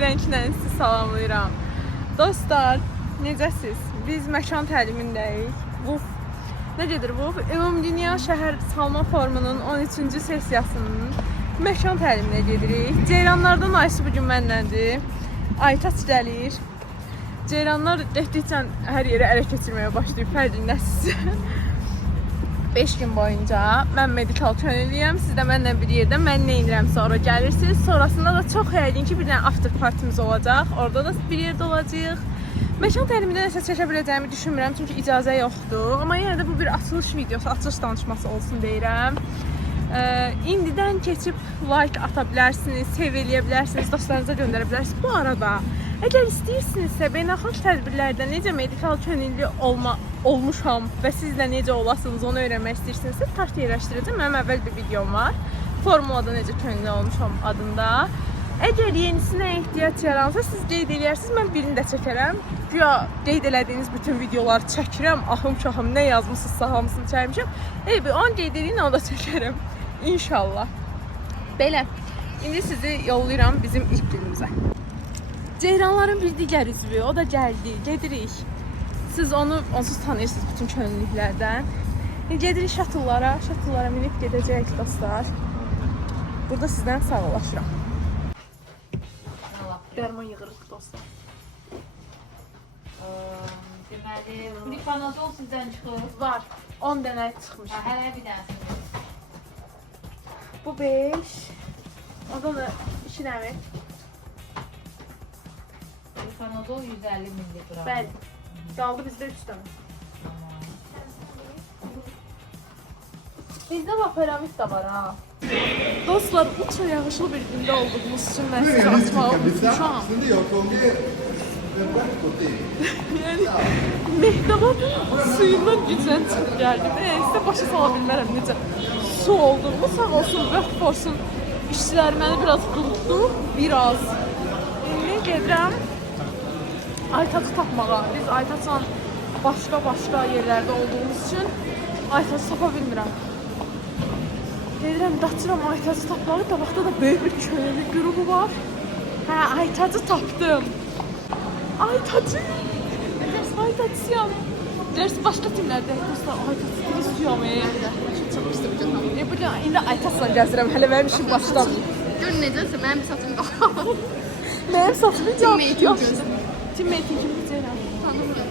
rənglə sizi salamlayıram. Dostlar, necəsiz? Biz məkan təlimindəyik. Necədir bu? Ümumdünya Şəhər Salma Forumunun 13-cü sessiyasının məkan təliminə gedirik. Ceyranlardan Aysu bugün mənləndir. Aytaç gəlir. Ceyranlar getdikcə hər yerə ələ keçirməyə başlayıb, fərqindəsiz. 5 gün boyunca mən medikal könüllüyəm. Siz də mənlə bir yerdə mən nə edirəm sonra gəlirsiniz. Sonrasında da çox yəqin ki, bir dənə after partimiz olacaq. Orada da bir yerdə olacağıq. Məkan təlimində nəsə çəkə biləcəyimi düşünmürəm, çünki icazə yoxdur. Amma yenə də bu bir açılış videosu, açılış danışması olsun deyirəm. İndidən keçib like ata bilərsiniz, sev eləyə bilərsiniz, dostlarınıza göndərə bilərsiniz. Bu arada, əgər istəyirsinizsə, beynəlxalq tədbirlərdə necə medikal könüllü olmuşam və siz də necə olasınız, onu öyrənmək istəyirsinizsə, kart yerləşdirəcəm. Mənim əvvəl bir videom var. Formulada necə könüllü olmuşam adında. Əgər yenisinə ehtiyac yaransa, siz qeyd edərsiniz, mən birini də çəkərəm. Güya qeyd elədiyiniz bütün videoları çəkirəm, ahım-şahım nə yazmışsınızsa hamısını çəkmişəm. Bir 10 qeyd edin, onu da çəkərəm. İnşallah. Belə, indi sizi yollayıram bizim ilk günümüzə. Ceyranların bir digər üzvü, o da gəldi, gedirik. Siz onu onsuz tanıyırsınız bütün könüllüklərdən. Gedirik şatıllara minib gedəcəyik dostlar. Burada sizdən sağlaşıram. Dərman yığırıq dostlar. Deməli, Lipanazol sizdən çıxır. Var, 10 dənə çıxmış. Hələ bir dənə. Bu 5. Orada da 2 dənə. Lipanazol 150 mg. Bəli. Qaldı bizdə 3 dənə. Bizdə vaporamid da var ha. Dostlar, ultra yağışlı bir gündə olduğumuz üçün mən sizi açmağı unutmuşam. Yəni, Mehtəbatın suyundan güclən çıxıb gəldim. Sizə başa sala bilmərəm necə su olduğumu. Sağ olsun, rəxf olsun. İşçilər məni biraz qurutdu. Biraz. İndi gedirəm Aytaçı tapmağa. Biz Aytaçla başqa yerlərdə olduğumuz üçün Aytaçı tapa bilmirəm. Gedirəm, daçıram Aytaçı tapmağı. Qabaqda da böyük bir könüllü qrupu var. Aytaçı tapdım. Aytaçı! Aytaçıyam. Dərsi başqa timlərdəyik dostlar. Aytaçı istəyirəm. Burada indi Aytaçla gəzirəm. Hələ mənim işim başlamayıb. Gör necəsə, mənim satım qalır. Mənim satımı yaxşı. Teammate'in kimi deyirəm. Tanımıram.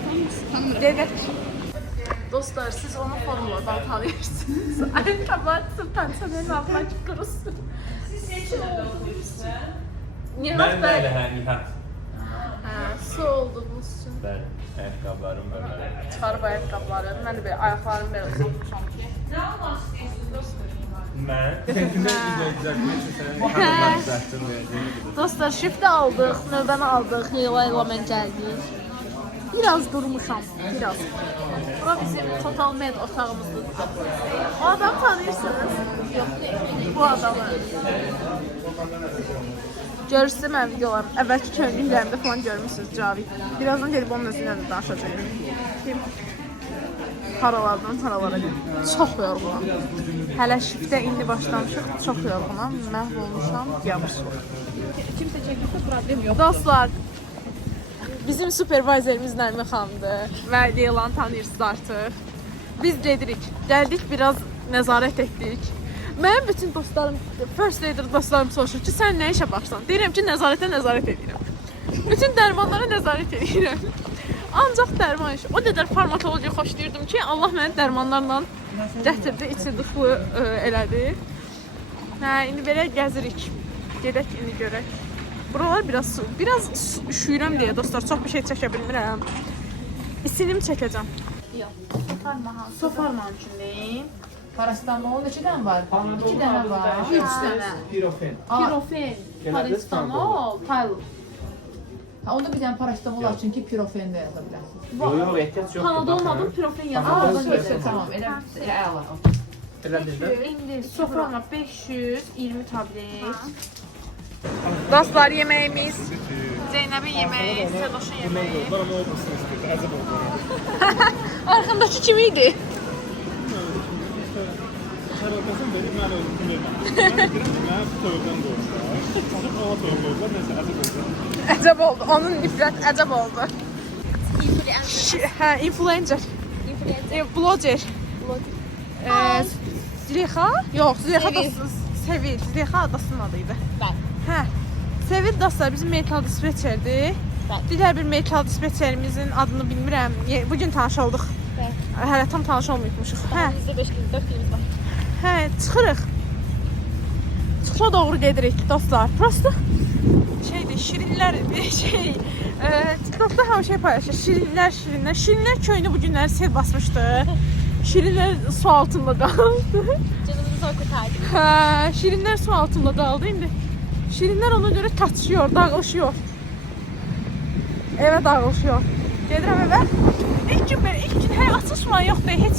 Dəqiq. Dostlar, siz onu formuladan tanıyırsınız. Ayaqqabı pensiyonerin altına qırılsın. Mən də elə Nihat. Su olduğumuz üçün. Bəli, ayaqqabılarım var. Çıxarıb ayaqqabıları. Mən də belə ayaqlarımı belə uzatmışam ki. Nə olmaq istəyirsiniz dostlar? Mən? Dostlar, shift'i aldıq, növbəni aldıq, Yıla mən gəldik. Biraz durmuşam, biraz. Bura bizim Total Med otağımızdır. O adamı tanıyırsınız? Yox, bu adamı. Görürsünüz mənim videolarım, əvvəlki könüllüklərimdə falan görmüşsünüz Cavid. Birazdan gedib onun özündən də danışacağım. Haralardan haralara gedim. Çox yorğunam. Hələ shiftə indi başlamışıq, çox yorğunam. Məhv olmuşam, yağış var. Kimsə çəkirsə problem yox. Dostlar, bizim supervisorimiz Nərmin xanımdır və Leylanı tanıyırsınız artıq. Biz gedirik, gəldik, biraz nəzarət etdik. Mənim bütün dostlarım, first aider dostlarım soruşur ki, sən nə işə baxsan? Deyirəm ki, nəzarətə nəzarət edirəm. Bütün dərmanlara nəzarət edirəm. Ancaq dərman işi. O qədər farmakologiya xoşlayırdım ki, Allah məni dərmanlarla gətirdi, içi dışlı elədi. İndi belə gəzirik. Gedək, indi görək. Buralar biraz üşüyürəm deyə dostlar, çox bir şey çəkə bilmirəm. İsinim çəkəcəm. Yox. Sofarman üçündeyim. Paracetamol neçə dənə var? 2 dənə var. 3 dənə. Pirofen. Pirofen, paracetamol, Tylenol. Onda bir dənə paracetamol var, çünki pirofen də yaza bilərsiniz. Yox, ehtiyac yoxdur. Panadol aldım, pirofen yazdım. Tamam, elə əla. İndi soframa 520 tablet. Dostlar, yeməyimiz. Zeynəbin yeməyi, Sedoşun yeməyi. Arxındakı kim idi? Şərabətən verib mən özüm verməm. Mən tövbdən qoymuşlar. Sadəcə hava tövbə qoydular, nəsə əzə qoydular. Əcəb oldu. Onun nifrət əcəb oldu. Hə, influencer. Blogger. Züleyxa? Yox, Züleyxa da Sevil. Züleyxa adasının adıydı. Hə. Sevil dostlar bizim metal dispatcherdir. Digər bir metal dispatcherimizin adını bilmirəm. Bugün tanış olduq. Hələ tam tanış olmayıbmışıq. Hə. Bizdə 5 gün, 4 günümüz var. Hə, çıxırıq. Çıxışa doğru gedirik dostlar. Prosta şeydir, şirinlər TikTokda hər şey paylaşır. Şirinlər. Şirinlər köyünü bu günləri sel basmışdı. Şirinlər su altında qaldı. Canımızı zor kurtardık. Hə, şirinlər su altında qaldı indi. Şirinlər ona görə kaçışıyor, dağılışıyor. Evə dağılışıyor. Gedirəm evə. İlk gün hər açılış falan yox deyil. Heç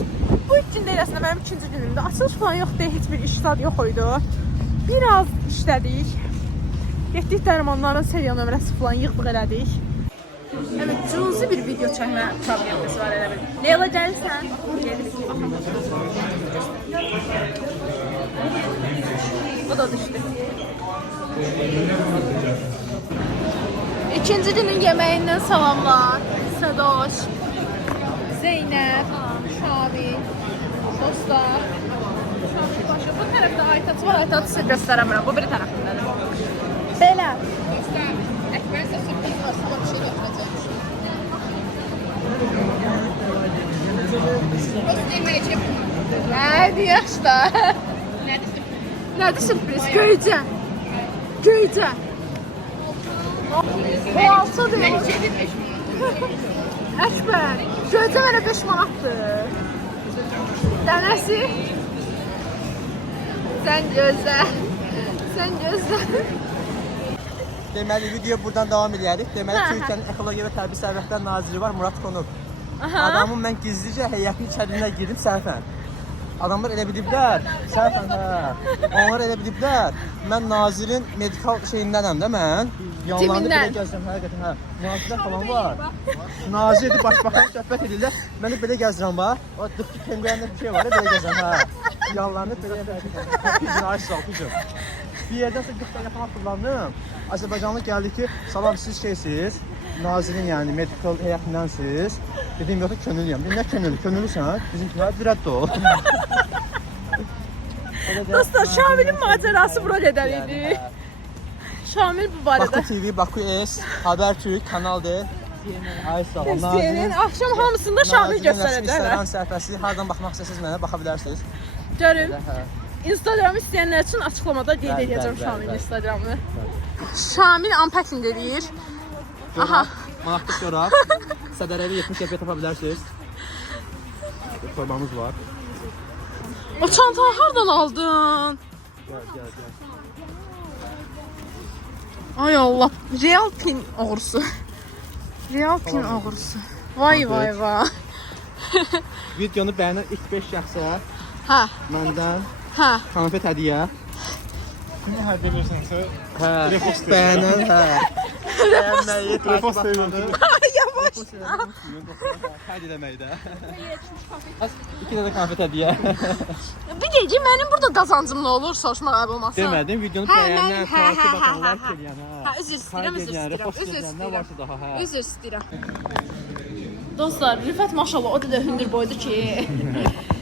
bu ilk gün deyil əslində mənim ikinci günümdür. Açılış falan yox deyil, heç bir işler yox idi. Biraz işlədik. Getdik dərmanların seriya nömrəsi falan yığdıq elədik. Evet, cüzi bir video çəkmə problemimiz var elə bil. Leyla gəlirsən? Gelirik. Bu da düşdü. İkinci günün yemeğinden salamlar. Sədoş, Zeynəb, Şavi, dostlar. Bu tərəfdə Aytat var. Aytatı sizə göstərəmirəm. Bu biri tərəfindədir. Belə. Ekber size sürpriz var. Sana bir şey götüreceğim. Nasıl demeyeceğim? Nədir yaşda? Nədir sürpriz? Görəcəm. Görəcəm. O alsa deyil. Əkbər, görəcəm elə 5 manatdır. Dənəsi. Sən gözlə. Sən gözlə. Deməli, video buradan davam edərik. Deməli, Türkiyənin Ekologiya və Təbii Sərvətlər Naziri var, Murat Konuk. Adamın mən gizlicə heyətin içərisinə girdim səhvən. Adamlar elə biliblər, səhvən, hə. Onlar elə biliblər, mən nazirin medikal şeyindənəm də mən. Yanlarında belə gəzirəm, həqiqətən, hə. Nazirlər falan var. Nazir edib, başbakan söhbət edirlər. Məni belə gəzirəm, bax. O dıqqı penguenli bir şey var, belə gəzirəm, hə. Yanlarında belə gəzirəm. Gücün, ay sağ ol, gücün. Bir yerdən sonra 40 dəqiqə falan kullandım. Azərbaycanlı gəldi ki, salam siz şeysiz, nazirin yəni medikal heyətindənsiz. Dedim, yoxsa könüllüyəm. Dedim, nə könüllü? Könüllüsən? Bizimkiler bir rədd ol. Dostlar, Şamil'in macerası bura qədər idi. Şamil bu barədə. Baku TV, Baku S, Habertürk, Kanal D. Ay sağ ol. Senin axşam hamısında Şamil göstərəcəklər. Instagram səhifəsi, hardan baxmaq istəsəniz mənə baxa bilərsiniz. Görün. Instagram istəyənlər üçün açıqlamada qeyd edəcəm Şamilin Instagramını. Şamil unpacking edir. Aha. Manatlıq çorab. Sədərəvi 70 qəpiyə tapa bilərsiniz. Çorbamız var. O çantanı hardan aldın? Gəl. Ay Allah. Real pin oğrusu. Real pin oğrusu. Vay. Videonu bəyənən ilk 5 şəxsə Hə. məndən Hə. konfet hədiyyə. Kimi hər bilirsənsə, Hə. repost Bəyənən, hə. Bəyənməyi, repost edirdi. Yavaş. Həd eləməkdə. 2 dənə konfet hədiyyə. Bir gecə mənim burada qazancım nə olur soruşmaq ayıb olmasın. Demədim, videonu bəyənən, takip atan, like edən, Hə, üzr istəyirəm. Nə varsa daha, hə. Üzr istəyirəm. Dostlar, Rüfət maşallah o da hündür boydur ki.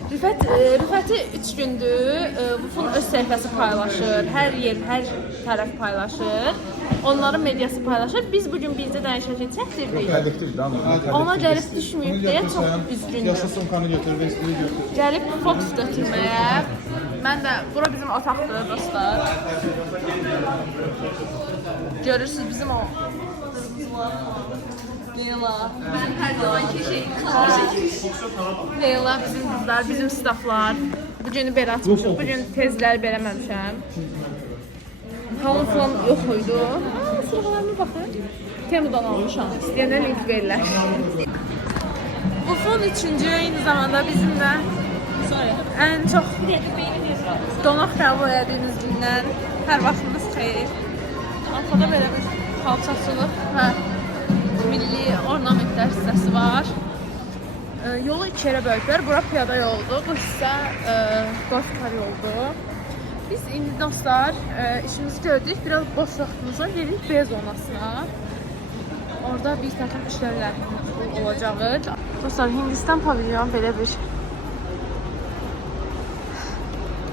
Rüfəti 3 gündür Vufun öz səhifəsi paylaşır. Hər yer, hər tərəf paylaşır. Onların mediası paylaşır. Biz bugün bizdə dəyişəcək çəkdirdik. Ona gəlib düşməyib deyə çox üzgündür. Yaşlı sumkanı götür, vestini götür. Gəlib foto götürməyə. Mən də, bura bizim otaqdır dostlar. Görürsünüz bizim o qızlar. Leyla. Ben her zamanki Leyla bizim kızlar, bizim stafflar. Bugünü belə açmışıq. Bugün tezlər beləməmişəm. Halım falan yox idi. Sırğalarıma baxın. Temudan almışam. İstəyənə link verirlər. Ufun 3-cü eyni zamanda bizimlə ən çox qonaq qəbul etdiyimiz gündən hər vaxtımız xeyir. Arxada belə bir xalçaçılıq və milli ornamentlər hissəsi var. Yolu 2 yerə bölüblər. Bura piyada yoldur. Bu hissə golfkar yoldur. Biz indi dostlar işimizi gördük. Biraz boş vaxtımızda gelirik B zonasına. Orada bir takım işlərlə olacağı. Dostlar, Hindistan pavilyon belə bir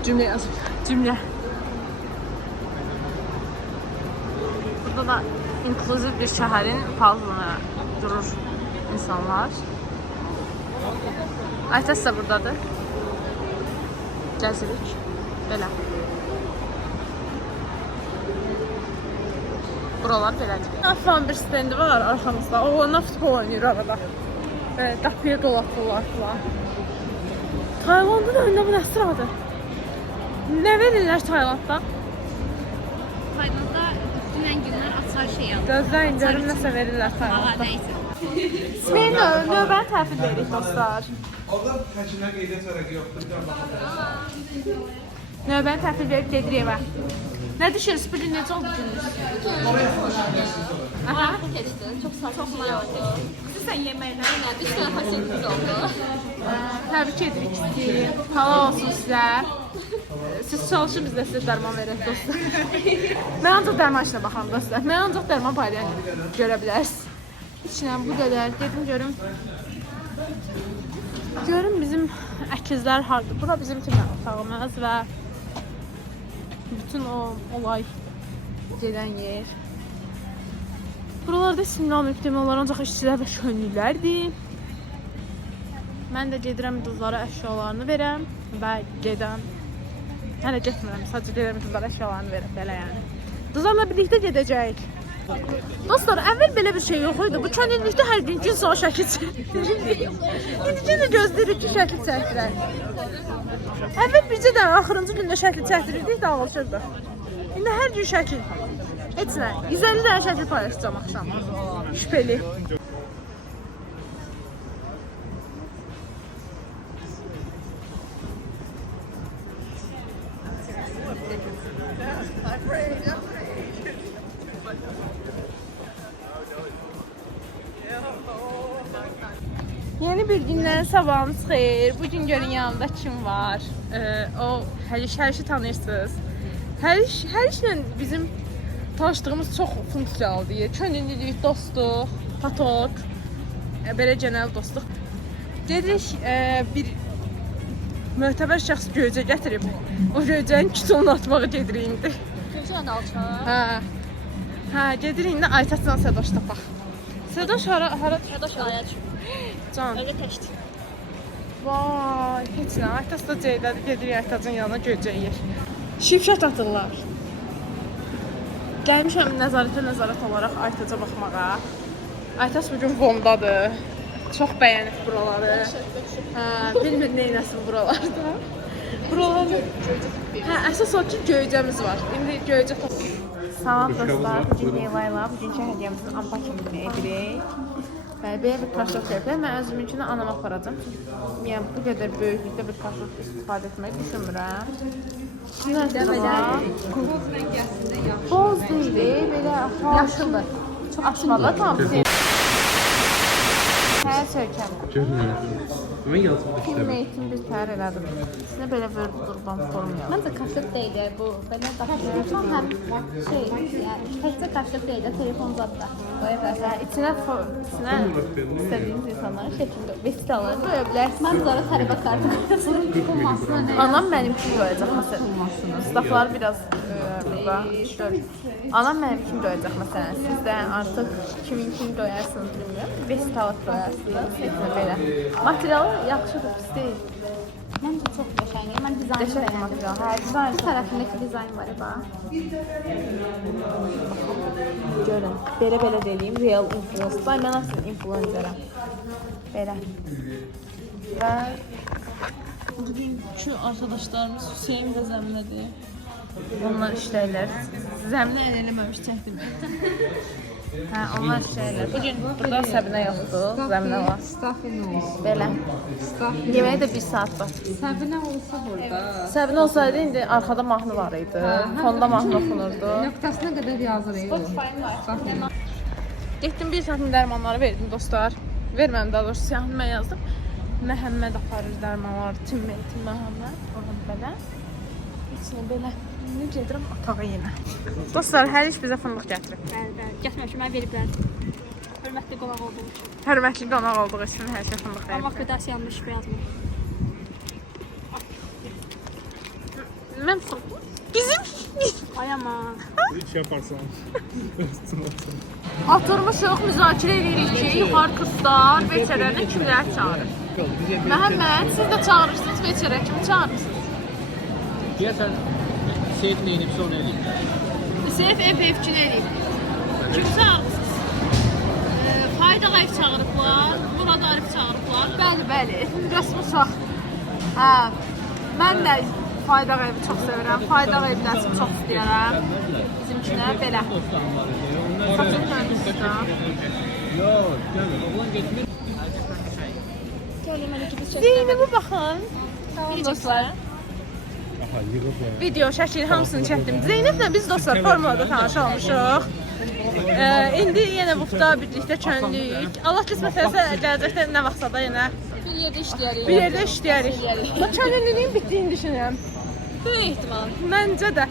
cümlə yazıb. Cümlə. Burada da inkluziv bir şəhərin palzını durur insanlar. Aytəs də buradadır. Gəzirik. Belə. Buralar belədir. Afan bir stendi var arxamızda. O onunla futbol oynayır arada. Belə qapıya dolatırlar falan. Taylandın önündə bu nə sıradır? Nə verirlər Taylandda? Taylandda dünən günlər açar şey aldı. Gözləyin, görüm nəsə verirlər Taylandda. Nəysə. Smenə növbəni təhvil veririk dostlar. Oradan həkiminə qeydiyyat vərəqi yoxdur. Növbəni təhvil verib gedirik evə. Nə düşünürsünüz? Bu gün necə oldu gününüz? Maraqlı keçdi. Çox maraqlı. Sizən yeməklər. Yəni, 3 dənə fasilimiz oldu. Təbrik edirik sizi. Halal olsun sizə. Siz çalışın, biz də sizə dərman verək dostlar. Mən ancaq dərman işinə baxam dostlar. Mən ancaq dərman paylayan görə bilərsiniz. İçinə bu qədər. Dedim görüm. Görüm bizim əkizlər harada. Bura bizim kimi otağımız və bütün o olay gedən yer. Buralarda sinyal mülk demək olar, ancaq işçilər və şönlüklərdir. Mən də gedirəm qızlara əşyalarını verəm və gedəm. Hələ getmirəm, sadəcə gedirəm qızlara əşyalarını verəm, belə yəni. Qızlarla birlikdə gedəcəyik. Dostlar, əvvəl belə bir şey yox idi. Bu könüllükdə hər gün gün sonra şəkil çəkdirik. İndi yenə gözləyirik ki, şəkil çəkdirək. Əvvəl bircə də axırıncı gündə şəkil çəkdirirdik, dağılışırdı. İndi hər gün şəkil. Heç nə. 150 dənə şəkil paylaşacağım axşam. Şübhəli. Yeni bir gündən sabahınız xeyir. Bugün görün yanımda kim var? O Hərişi tanıyırsınız. Hərişlə bizim tanışdığımız çox funksiyalıdır. Könüllülük, dostluq, patok, belə genel dostluq. Gedirik bir mötəbər şəxs Göycə gətirib. O Göycənin kütüğünü atmağa gedirik indi. Göycənin alça. Hə, gedirik indi Aytaçla Sədoş tapaq. Sədoş hara? Sədoş ayaq. Can. Öyle keçdi. Vay, heç nə. Aytaç da Ceydədir, gedirik Aytaçın yanına Göycəyə yer. Şifşət atırlar. Gəlmişəm nəzarət olaraq Aytaça baxmağa. Aytaç bugün Vondadır. Çox bəyənib buraları. Hə, bilmir neynəsin buralarda. Buralarda. Hə, əsas o ki Göycəmiz var. İndi Göycə tapaq. Salam dostlar, bugün Leylayla bugünkü hədiyyəmizin unboxingini edirik. Belə bir karşılıq yapayım. Mən özümünkünü anama aparacağım. Yəni bu qədər böyüklükdə bir karşılıq istifadə etməyi düşünmürəm. Nəsə var? Boz deyil, belə yaşıldır. Çox açmalı tam. Hə, söykəm. Mən yazmaq Filmeytin bir təhər elədim. İçinə belə verdi qurban formu. Məncə kaşıq deyil bu. Belə daşıyırsan həm şey, yəni təkcə kaşıq deyil, telefon zadda. Qoya bilərsən. İçinə istədiyiniz insanların şəklində vesitalları qoya bilərsiniz. Mən sonra tələbə kartı qoyasının tutulmasına nə? Anam mənim kimi qoyacaq məsələn. Stafları biraz burada şöyle. Anam mənim kimi qoyacaq məsələn. Siz də artıq kimin kimi qoyarsınız bilmirəm. Vesitallar qoyarsınız. Belə. Materialı yaxşıdır, pis deyil. Məncə çox qəşəngdir. Mən dizaynı Qəşəng bəyəndim. material. Hə, dizayn. Bu tərəfindəki dizayn var bax. Görün. Belə deyim, real influencer. Mən aslında influencerəm. Belə. Və bugünkü arkadaşlarımız Hüseyin və Zəminədir. Onlar işləyirlər. Zəminə əl eləməmiş çəkdim. Hə, onlar işləyirlər. Bugün burada Səbinə yoxdur, Zəminə var. Belə. Yeməyə də 1 saat var. Səbinə olsa burada. Səbinə olsaydı indi arxada mahnı var idi. Fonda mahnı oxunurdu. Nöqtəsinə qədər yazırıq. Getdim bir saat dərmanları verdim dostlar. Vermədim daha doğrusu siyahını mən yazdım. Məhəmməd aparır dərmanlar, Timmeyti Məhəmməd. Oradan belə. İçinə belə. İndi gedirəm otağa yenə. Dostlar, hər iş bizə fındıq gətirib. Bəli, gətirməmişəm, mən veriblər. Hörmətli qonaq olduğu üçün. Hörmətli qonaq olduğu üçün hər şey fındıq Amma verir. pedasiya yanlış yazmır. Mən bizim Ay aman. Üç yaparsan. oturmuşuq, müzakirə edirik ki, yuxarı kurslar veçərərinə kimlər çağırır. Məhəmməd, siz də çağırırsınız veçərə, kimi çağırırsınız? Deyəsən Seyid neyinib sonra eləyib. Hüseyin ev-evçin eləyib. Kim çağırırsınız? Fayda Qayf çağırıblar, Murad Arif çağırıblar. Bəli, rəsmi uşaq. Mən də Fayda Qayfı çox sevirəm. Fayda Qayf dərsi çox istəyərəm. Bizimkinə belə. Saçını döndürürəm. Yox, gəlmir. Oğlan getmir. Zeynəbə baxın. Dostlar. Video şəkil hamısını çəkdim. Zeynəblə biz dostlar formulada tanış olmuşuq. İndi yenə Vufda birlikdə könlük. Allah qismət etsə gələcəkdə nə vaxtsa da yenə bir yerdə işləyərik. Bax könüllülüyün bitdiyini düşünürəm. Böyük ehtimal. Məncə də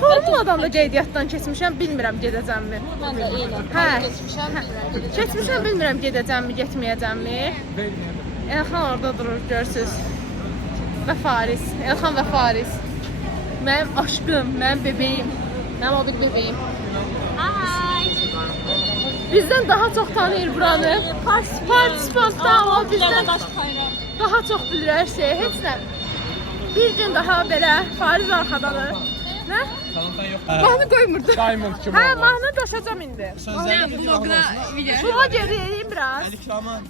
formuladan da qeydiyyatdan keçmişəm, bilmirəm gedəcəmmi. Mən də eyni. Hə. Geçmişəm. Keçmişəm, bilmirəm gedəcəmmi, getməyəcəmmi. Elxan orada durur, görürsüz. Və Faris. Elxan və Faris. Mənim aşkım, mənim bebeyim. Mənim o bir bebeyim. Ay. Bizdən daha çox tanıyır buranı. Partisipantdan o bizdən daha çox bilir hər şeyi. Heç nə. Bir gün daha belə Faris arxadadır. Nə? Mahnı qoymurdu. Diamond kimi. Hə, mahnı daşacam indi. Vloqda video. Şuna geriyim biraz. Əlikraman.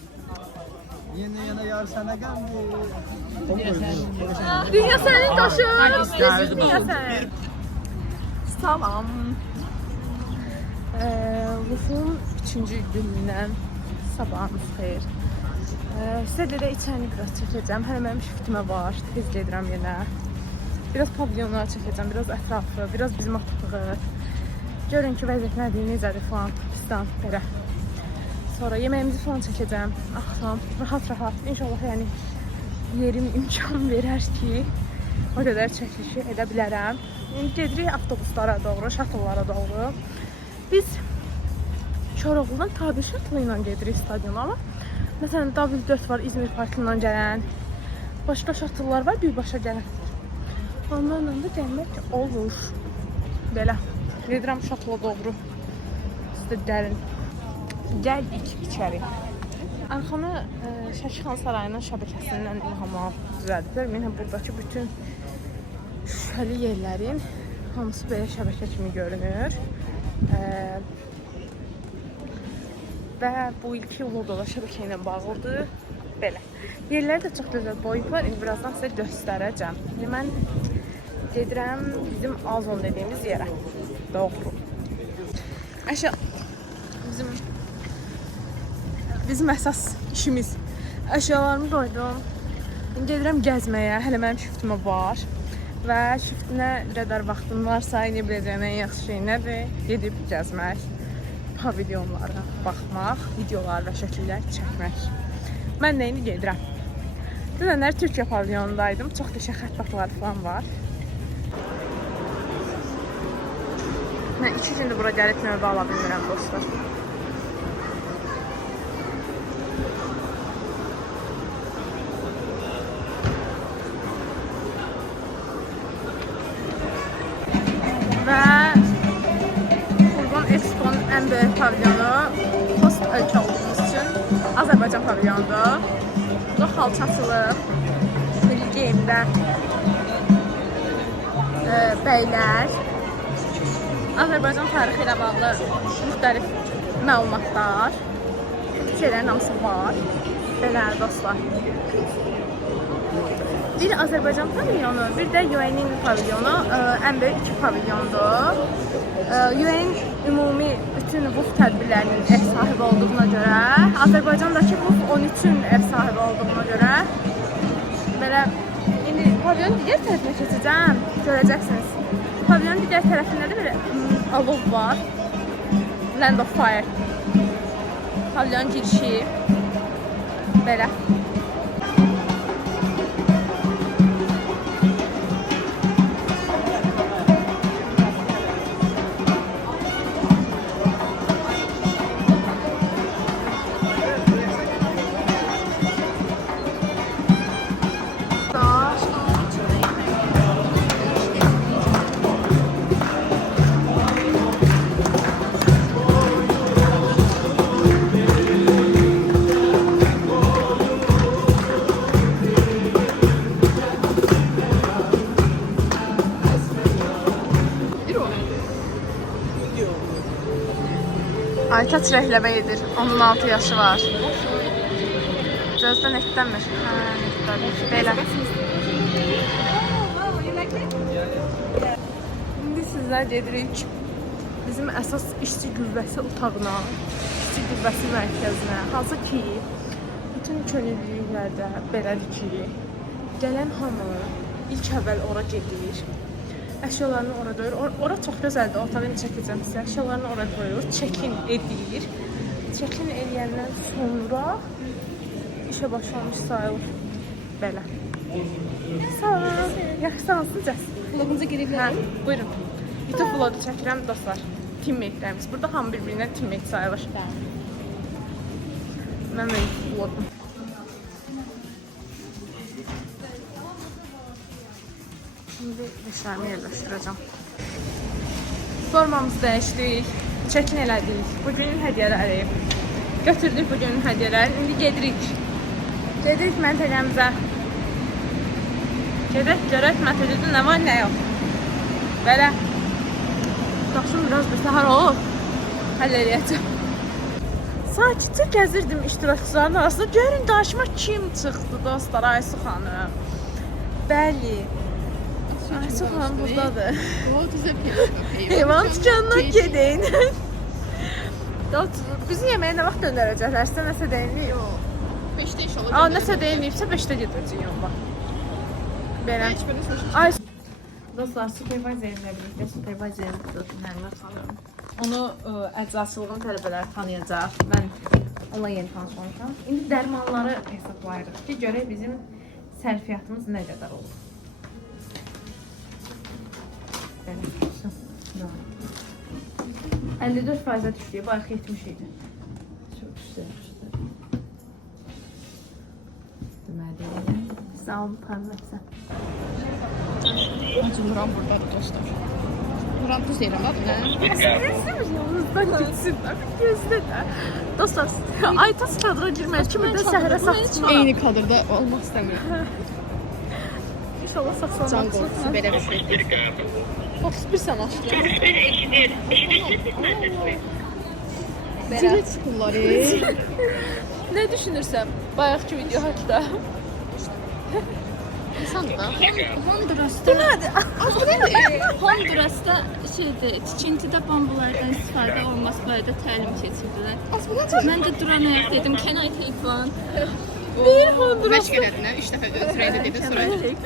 Yenə yar sənə qəmli. Dünya sənin daşın. Dünya sənin. Salam. Vufun 3-cü günündən sabahınız xeyir. Sizə də içəni biraz çəkəcəm. Hələ mənim şiftimə var. Tez gedirəm yenə. Biraz pavilyonlar çəkəcəm, biraz ətrafı, biraz bizim atlığı. Görün ki, vəziyyət nədir, necədir falan, pistan, belə. Sonra yeməyimizi falan çəkəcəm, axşam, rahat-rahat. İnşallah yəni yerim imkan verər ki, o qədər çəkilişi edə bilərəm. İndi gedirik avtobuslara doğru, şatıllara doğru. Biz Koroğludan tabi şatılı ilə gedirik stadiona, amma məsələn, W4 var, İzmir Parkından gələn. Başqa şatıllar var, birbaşa gələn. Onlarla da gəlmək olur. Belə. Gedirəm şatıla doğru. Siz də gəlin. Gəldik içəri. Arxamı Şəkixan Sarayının şəbəkəsindən ilhama düzəldiblər. Mənə buradakı bütün şüşəli yerlərin hamısı belə şəbəkə kimi görünür. Və bu ilki lodola şəbəkə ilə bağlıdır. Belə. Yerləri də çox gözəl boyublar. İndi birazdan sizə göstərəcəm. İndi mən gedirəm bizim Azon dediyimiz yerə. Doğru. Əşya, bizim əsas işimiz. Əşyalarımı qoydum. İndi gedirəm gəzməyə. Hələ mənim şiftimə var. Və şiftinə qədər vaxtım varsa, eləyə biləcəyim ən yaxşı şey nədir? Gedib gəzmək, pavilyonlara baxmaq, videolar və şəkillər çəkmək. Mən də indi gedirəm. Dünənlər Türkiyə pavilyonundaydım. Çox qəşəng xətbaqlar falan var. Mən 2 gündür bura gəlib növbə ala bilmirəm dostlar. Və Furqon Expo'nun ən böyük pavilyonu host ölkə olduğumuz üçün Azərbaycan pavilyonudur. Bu xalçaçılıq, milli geyimdə bəylər, Azərbaycan tarixi ilə bağlı müxtəlif məlumatlar, şeylərin hamısı var. Belə dostlar. Bir Azərbaycan pavilyonu, bir də UN-in pavilyonu ən böyük 2 pavilyondur. UN ümumi bütün VUF tədbirlərinin ev sahibi olduğuna görə, Azərbaycandakı VUF 13-ün ev sahibi olduğuna görə belə, indi pavilyonun digər tərəfinə keçəcəm, görəcəksiniz. Pavilyonun digər tərəfində də belə alov var, Land of Fire. Pavilyon girişi, belə. Saç rəhləmə edir. 16 yaşı var. Gözdən etdəmir. Belə. İndi sizlər gedirik bizim əsas işçi qüvvəsi otağına, işçi qüvvəsi mərkəzinə. Hansı ki, bütün könüllülüklərdə belədir ki, gələn hamı ilk əvvəl ora gedir. Əşyalarını ora qoyur. Ora çox gözəldir. Otağı çəkəcəm sizə. Əşyalarını ora qoyur, check-in edir. Check-in edəndən sonra işə başlamış sayılır. Belə. Sağ olun. Yaxşısınız necəsiz? Vlogunuza giriblər. Buyurun. YouTube vlogu çəkirəm dostlar. Teammatelərimiz. Burada hamı bir-birinə teammate sayılır. Mən vlogum. Şimdi eşyalarımı yerləşdirəcəm. Formamızı dəyişdik, check-in elədik. Bugünün hədiyyələri. Götürdük bugünün hədiyyələrini. İndi gedirik. Gedirik məntəqəmizə. Gedək, görək məntəqədə nə var, nə yox. Belə. Daxşım biraz bir səhər olur. Həll eləyəcəm. Sakitcə gəzirdim iştirakçıların arasında. Görün qarşıma kim çıxdı dostlar, Aysu xanım. Bəli. Aysu xanım buradadır. Heyvan dükanına gedin. Bizi yeməyə nə vaxt döndərəcəklər? Sizə nəsə deyilməyib? 5-də iş olur. Nəsə deyilməyibsə 5-də gedəcəyik yolla. Belə. Aysu. Dostlar, supervizorimlə birlikdə supervizorimlə dinləmə salıyorum. Onu əczaçılığın tələbələri tanıyacaq. Mən onunla yeni tanış olmuşam. İndi dərmanları hesablayırıq ki, görək bizim sərfiyyatımız nə qədər olur. 54%'e düştü. Bayaq 70 idi. Çok güzel. Deməli, sağ olun, tanrıqsa. Acı Nuran buradadır dostlar. Nuran düz deyirəm adı nə? İstəmir yalnızdan gitsin. Gözdə də. Dostlar, Aytaç kadra girmək kimi də səhərə saxçma. Eyni kadrda olmaq istəmirəm. İnşallah saxlamaq. Can qorxusu belə bir şey. 31 sən açdın. Belə çıxırlar. Nə düşünürsən bayaqki video haqqında? İnsanlar Honduras'ta şeydi, tikintidə bambulardan istifadə olması barədə təlim keçirdilər. Mən də duran ayaqdaydım. Can I take one? Bir Honduras'ta. Məşq elədin, 3 dəfə götürəydi dedi sonra.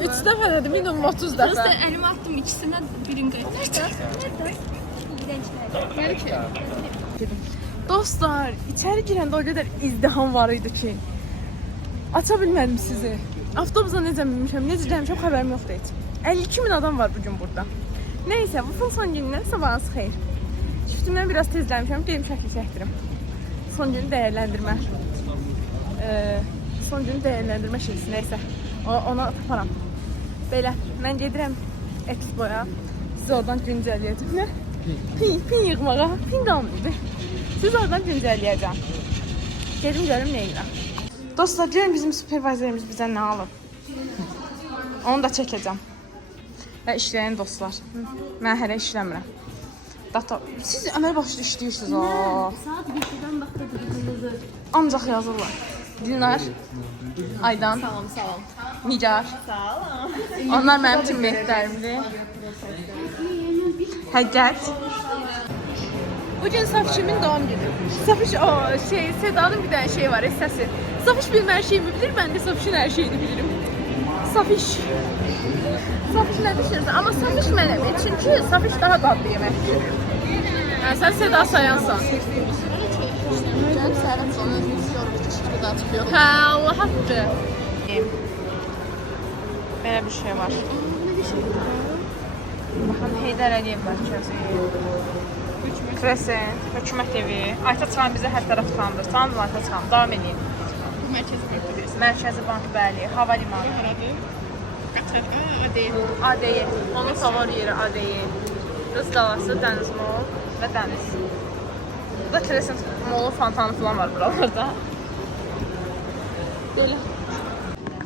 3 dəfə dedim, minimum 30 dəfə. Prosta əlimi atdım, ikisine birini qaytardım. Dostlar, içəri girəndə o qədər izdiham var idi ki, aça bilmədim sizi. Avtobusda necə minmişəm, necə gəlmişəm, xəbərim yoxdur heç. 52 min adam var bugün burada. Neysə, bu son gündən sabahınız xeyir. Çiftimdən biraz tezləmişəm, gedim şəkil çəkdirim. Son günü dəyərləndirmə. Son günü dəyərləndirmə şeysi, neysə. Ona taparam. Belə, mən gedirəm Expo'ya. Sizi oradan güncəlləyəcəm. Pin yığmağa, pin qalmayıb. Siz oradan güncəlləyəcəm. Gedim görüm nə edirəm. Dostlar, görün bizim supervisorimiz bizə nə alıb. Onu da çəkəcəm. Və işləyən dostlar. Mən hələ işləmirəm. Siz əməl başlı işləyirsiniz o. Saat 1-dən vaxtda qırılır. Ancaq yazırlar. Gülnar, Aydan, Salam. Nigar. Onlar mənim teammate'lərimdir. Həqiqət. Bugün Safiçimin doğum günü. Safiç Seda'nın bir tane şey var, səsi. Safiç benim her şeyimi bilir, ben de Safiş'in her şeyini bilirim. Safiç ne düşünürsən? Amma Safiç mənədir, çünki Safiç daha dadlı yemək pişirir. Yəni, sən Seda sayansan. Mən səhərəm sonra izliyorum, çıkıda çıxıyor. Hə, Allah haqqı. Belə bir şey var. Baxın, Heydər Əliyev mərkəzi. Crescent, hökumət evi. Aytaç xanım bizə hər tərəf tıxandır. Tamam mı Aytaç xanım? Davam edin. Bu mərkəzi bankı deyirsən. Mərkəzi bank, bəli. Hava limanı. Qaçırqa, ADL. ADL. Onun favori yeri ADL. Rus qalası, Dəniz Mall və Dəniz. Burada Crescent Mall, fontanı falan var buralarda. Belə.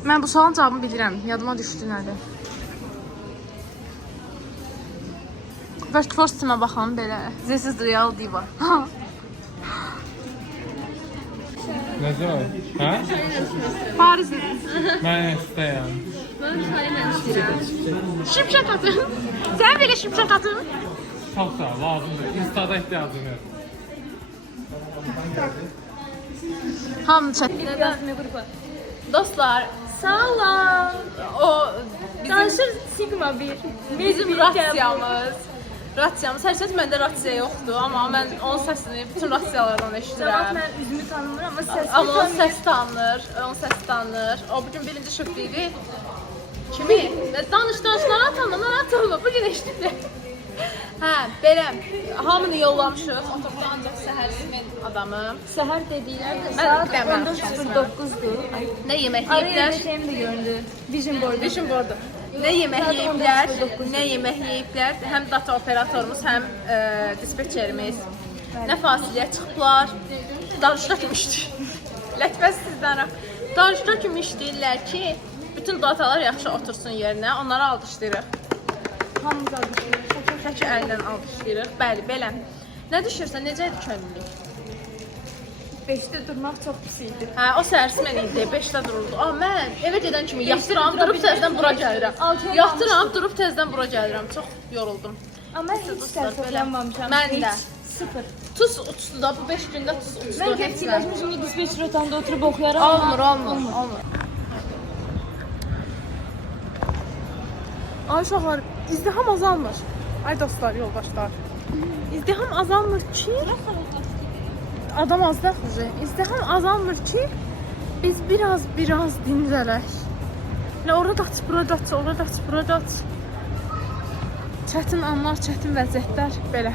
Mən bu sualın cavabını bilirəm. Yadıma düşdü nədir? Workforce-ıma baxan belə. This is the real diva. Necə var? Hə? Parisdə. Mən istəyirəm. Şimşək atın. Sən belə şimşək atın. Çox sağ ol, lazımdır. Instada ehtiyacım yox. Hamı çəkir. Dostlar, sağ olun. O danışır Sigma 1. Bizim rasiyamız. Rasiyamız. Hər səs məndə rasiya yoxdur, amma mən onun səsini bütün rasiyalardan eşidirəm. Mən üzümü tanımıram, amma səsini Amma onun səsi tanınır, onun səsi tanınır. O bugün birinci şık idi. Kimi? Danış, narahat olma, bugün eşitdim. Hə, belə, hamını yollamışıq. Otaqda ancaq səhər mən adamım. Səhər dediklər də Mən saat bilməm. 14:09-dur. Nə yemək Araya yeyiblər? yerləşəyim də göründü. Vision board. Vision board. Nə yemək yeyiblər? Nə yemək yeyiblər? Həm data operatorumuz, həm dispetçerimiz. Nə fasiləyə çıxıblar. Danışda kimi işləyir. Lətbəz sizdən. Danışda kimi işləyirlər ki, bütün datalar yaxşı otursun yerinə. Onları alqışlayırıq. Hamımız almışıq. Tək əllə alqışlayırıq. Bəli, belə. Nə düşürsən? Necə idi könüllük? 5-də durmaq çox pis idi. Hə, o səhərsi mən idi, 5-də dururdu. Mən evə gedən kimi yatıram, durub təzədən bura gəlirəm. Yatıram, durub təzədən bura gəlirəm. Çox yoruldum. Amma heç dostlar, dərs oxuyanmamışam. Mən də. Sıfır. Tuz uçdu da, bu 5 gündə tuz uçdu. Mən fikirləşmişim ki, dispetçer otağında oturub oxuyaram. Olmur. Ay uşaqlar, izdiham azalmır. Ay dostlar, yoldaşlar. İzdiham azalmır ki... Adam az da xücə. İzdiham azalmır ki, biz biraz dincələk. Orada aç, burada aç, orada aç, burada aç. Çətin anlar, çətin vəziyyətlər belə.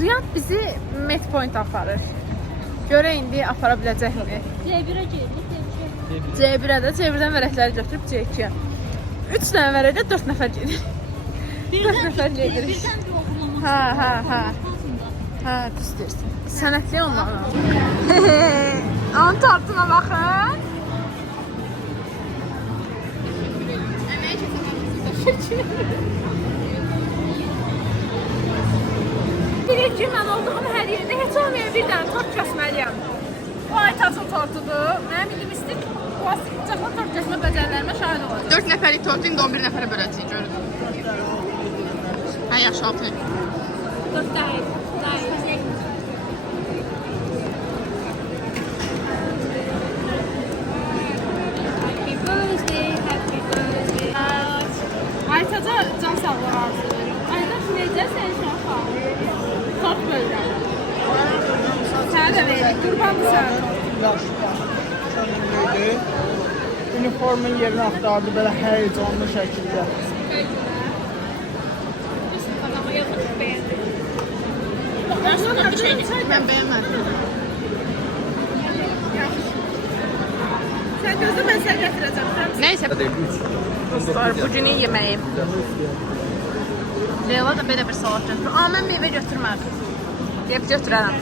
Riyad bizi Medpoint aparır. Görə indi apara biləcəkmi? C1-ə girdik. C1-ə də, C1-dən vərəqləri götürüb C2-yə. 3 dənə vərəqdə 4 nəfər gedir. 4 nəfər gedirik. Hə. Hə, düz deyirsən. Sənətli onlarla. Onun tartına baxın. Deyir ki, mən olduğum hər yerdə heç olmayan bir dənə tort kəsməliyəm. Bu Aytasın tortudur. Mənim ilim istik plastik bıçaqla tort kəsmə becərilərimə şahid olacaq. 4 nəfərlik tortu indi 11 nəfərə böləcəyik, görün. Hə, yaxşı, 6 nəfər. 4 dəqiq. Aytaca can sağlığı arzulayırım. Aytac necə sən şaxa? Tort bölürəm. Sənə də veririk. Qurbandır sənə tort. Üniformun yerini axtardı belə həyəcanlı şəkildə. Mən bəyənmədim. Sən gözlə, mən sənə gətirəcəm. Nəysə. Dostlar, bugünün yeməyi. Leyla da belə bir salat götürür. Mən meyvə götürmədim. Deyib götürərəm.